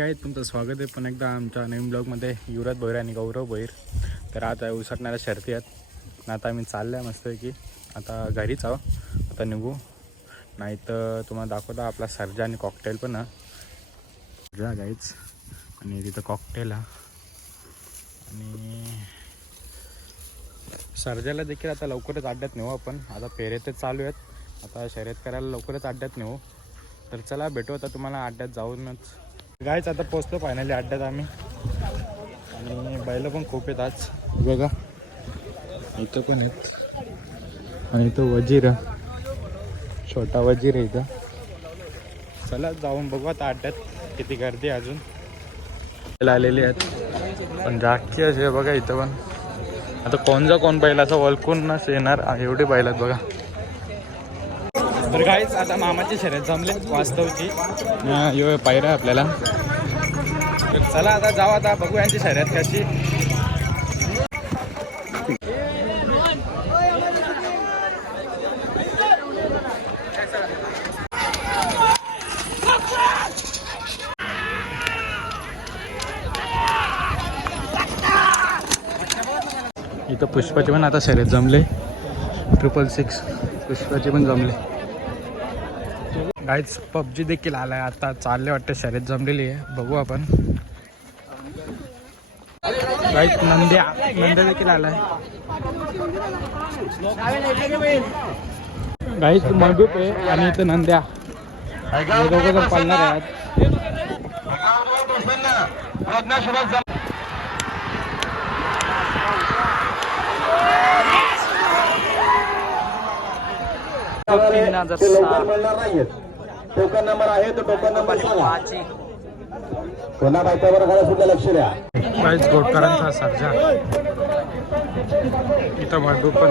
काय तुमचं स्वागत आहे. पण एकदा आमच्या नवीन ब्लॉगमध्ये युवराज भैर आणि गौरव भैर तर आता उसटणाऱ्या शर्ती आहेत. आणि आता आम्ही चाललं आहे मस्तपैकी. आता घरीच आहो. आता निघू. नाही तर तुम्हाला दाखवता आपला सर्जा आणि कॉकटेल पण हा. सर्जा गाईच आणि तिथं कॉकटेल हा. आणि सर्जाला देखील आता लवकरच अड्ड्यात नेऊ आपण. आता पेरे तर चालू आहेत. आता शर्यत करायला लवकरच अड्ड्यात नेऊ. तर चला भेटू आता तुम्हाला अड्ड्यात जाऊनच. गायच आता पोचतो फायनली अड्ड्यात आम्ही. आणि बैल पण खूप आहेत आज. बघा. इथं पण आहेत. आणि इथं वजीर छोटा वजीर आहे इथं. चला जाऊन बघू आता अड्ड्यात किती गर्दी आहे अजून. बैल आलेली आहेत. पण जागची असे आहे बघा इथं पण. आता कोणचा कोण बैल असं ओळखूनच येणार एवढे बैल आहेत बघा. तर काहीच आता मामाची शर्यत जमले वास्तवची. यो पायरा आहे आपल्याला. चला आता जाऊ आता बघू यांची शर्यत कशी. इथं पुष्पाचे पण आता शर्यत जमले. ट्रिपल सिक्स पुष्पाचे पण जमले. गाईच पबजी देखील आलाय. आता चालले वाटतं शर्यत जमलेली आहे. बघू आपण. गाईच नंद्या नंद्या देखील आलाय. गाईच महबूब आहे आणि इथं नंद्या. हे दोघं जण पालणार आहेत. तीन हजार सहा मिळणार नाहीये टोकन नंबर आहे तो टोकन नंबर सांगा पुन्हा बायकावर घाला सुद्धा लक्ष द्या. गाईच गोटकरांचा सर्जा. इथं महबूब पण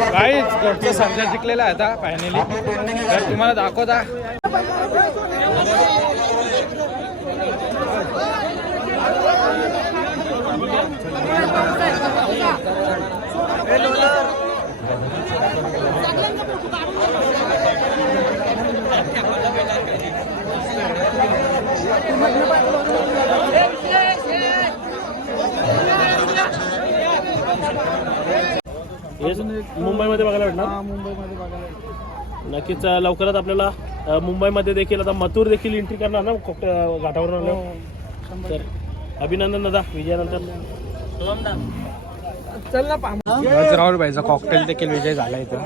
काहीच घरचे सब्जेक्ट जिंकलेला आहे आता फायनली तर तुम्हाला दाखवता? हे मुंबईमध्ये बघायला भेटणार? मुंबईमध्ये बघायला नक्कीच अं, लवकरच आपल्याला अं, मुंबईमध्ये देखील आता मथुर देखील एंट्री करणार ना कोकट घाटावर आल्यावर. तर अभिनंदन दादा विजयानंतर. राहुल भाईचा कॉकटेल देखील विजय झाला इथं.